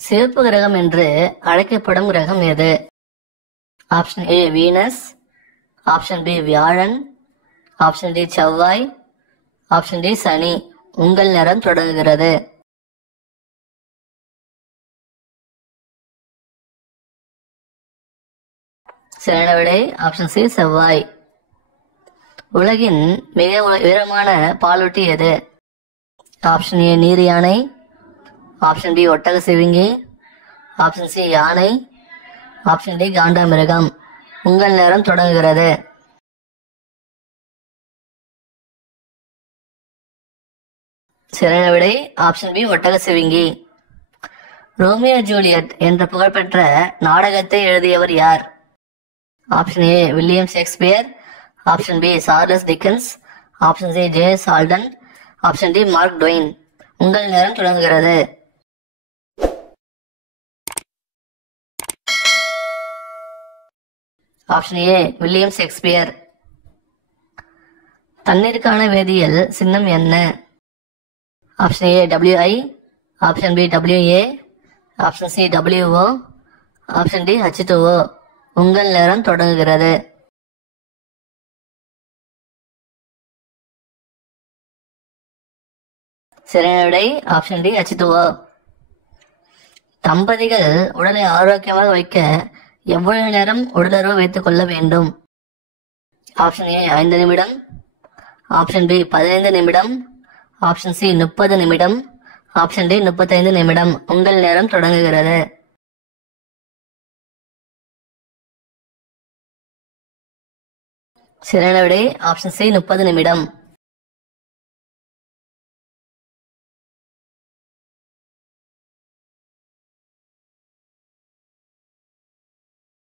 சிவப்பு கிரகம் என்று அழைக்கப்படும் கிரகம் எது? Option A Venus, option B வியாழன், ஆப்ஷன் டி செவ்வாய், ஆப்ஷன் டி சனி. உங்கள் நேரம் தொடங்குகிறது. சரியான விடை ஆப்ஷன் சி செவ்வாய். உலகின் மிக உயரமான பாலூட்டி எது? ஆப்ஷன் ஏ நீர் யானை, ஆப்ஷன் பி ஒட்டக சிவிங்கி, ஆப்ஷன் சி யானை, ஆப்ஷன் டி காண்டாமிருகம். உங்கள் நேரம் தொடங்குகிறது. சரியான விடை ஆப்ஷன் பி ஒட்டக சிவிங்கி. ரோமியோ ஜூலியட் என்ற புகழ்பெற்ற நாடகத்தை எழுதியவர் யார்? Option A William Shakespeare, option B Charles Dickens, option C James Hilton, option D Mark Twain. உங்கள் நேரம் தொடங்குகிறது. Option A William Shakespeare. தண்ணீருக்கான வேதியியல் சின்னம் என்ன? Option A WI, option B WA, option C WO, option D H2O. உங்கள் நேரம் தொடங்குகிறது. சரியான விடை ஆப்ஷன் டி H2O. தம்பதிகள் உடலை ஆரோக்கியமாக வைக்க எவ்வளவு நேரம் உடலுறவு வைத்துக் கொள்ள வேண்டும்? ஆப்ஷன் ஏ 5 நிமிடம், ஆப்ஷன் பி 15 நிமிடம், ஆப்ஷன் சி 30 நிமிடம், ஆப்ஷன் டி 35 நிமிடம். உங்கள் நேரம் தொடங்குகிறது. சரியான விடை ஆப்ஷன் சி 30 நிமிடம்.